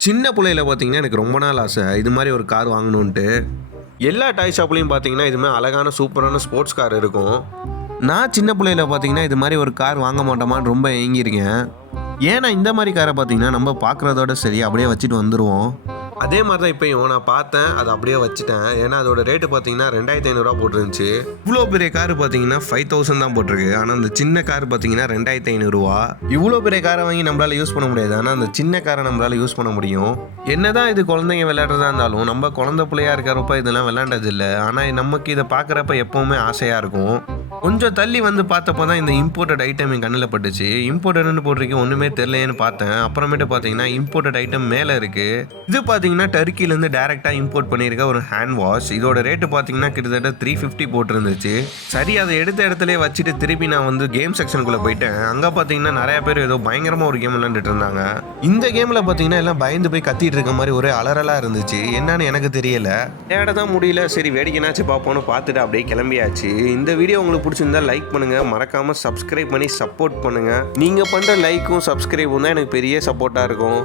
சின்ன புள்ளையில பார்த்தீங்கன்னா, எனக்கு ரொம்ப நாள் ஆசை. இது மாரி ஒரு கார் வாங்கணுன்ட்டு. எல்லா டாய் ஷாப்லயும் பார்த்தீங்கன்னா, இது மாரி அழகான சூப்பரான ஸ்போர்ட்ஸ் கார் இருக்கும். நான் சின்ன புள்ளையில பார்த்தீங்கன்னா, இது மாரி ஒரு கார் வாங்க மாட்டோமான்னு ரொம்ப ஏங்கியிருக்கேன். ஏன்னா, இந்த மாரி கார பார்த்தீங்கன்னா, நம்ம பார்க்குறதோட சரி அப்படியே வச்சுட்டு வந்துருவோம். அதே மாரி தான் இப்பயும் நான் பார்த்தேன். அத அப்படியே வச்சுட்டேன். ஏன்னா, அதோட ரேட் பார்த்தீங்கன்னா, ரூ. 2500 போட்டிருந்துச்சு. இவ்ளோ பெரிய கார் பார்த்தீங்கன்னா, 5000 தான் போட்டிருக்கு. ஆனா, அந்த சின்ன கார் பார்த்தீங்கன்னா, ரூ. 2500. இவ்ளோ பெரிய கார வாங்கி நம்மளால யூஸ் பண்ண முடியாது. ஆனா, அந்த சின்ன கார நம்மளால யூஸ் பண்ண முடியும். என்னதான் இது குழந்தைங்க விளையாடுறதா இருந்தாலும், நம்ம குழந்தை புள்ளையா இருக்கிறப்ப இதெல்லாம் விளையாண்டது இல்ல. ஆனா, நமக்கு இத பார்க்குறப்ப எப்பவுமே ஆசையா இருக்கும். கொஞ்சம் தள்ளி வந்து பார்த்தப்போ தான் இந்த இம்போர்ட்டட் ஐட்டம் என் கண்ணுல பட்டுச்சு. இம்போர்ட்டட்ன்னு போட்டிருக்கு ஒண்ணுமே தெரியலையேன்னு பார்த்தேன். அப்புறமேட்டு பார்த்தீங்கன்னா, இம்போர்ட்டட் ஐட்டம் மேல இருக்கு. இது பார்த்தீங்கன்னா, டர்க்கிலேருந்து டைரக்ட்டா இம்போர்ட் பண்ணியிருக்க ஒரு ஹேண்ட் வாஷ். இதோட ரேட் பார்த்தீங்கன்னா, கிட்டத்தட்ட 350 போட்டிருந்துச்சு. சரி அத எடுத்த இடத்துலயே வச்சுட்டு திருப்பி நான் வந்து கேம் செக்ஷனுக்குள்ள போயிட்டேன். அங்க பார்த்தீங்கன்னா, நெறைய பேர் ஏதோ பயங்கரமா ஒரு கேம் விளையாண்டுட்டு இருந்தாங்க. இந்த கேம்ல பார்த்தீங்கன்னா, எல்லாம் பயந்து போய் கத்திட்டு இருக்க மாரி ஒரே அலறலா இருந்துச்சு. என்னன்னு எனக்கு தெரியல. விளையாட தான் முடியல. சரி வேடிக்கைனாச்சும் பார்ப்போம்னு பார்த்துட்டு அப்படியே கிளம்பியாச்சு. இந்த வீடியோ உங்களுக்கு பிடிச்சிருந்தா லைக் பண்ணுங்க. மறக்காம சப்ஸ்கிரைப் பண்ணி சப்போர்ட் பண்ணுங்க. நீங்க பண்ற லைக்கும் சப்ஸ்கிரைபும் தான் எனக்கு பெரிய சப்போர்ட்டா இருக்கும்.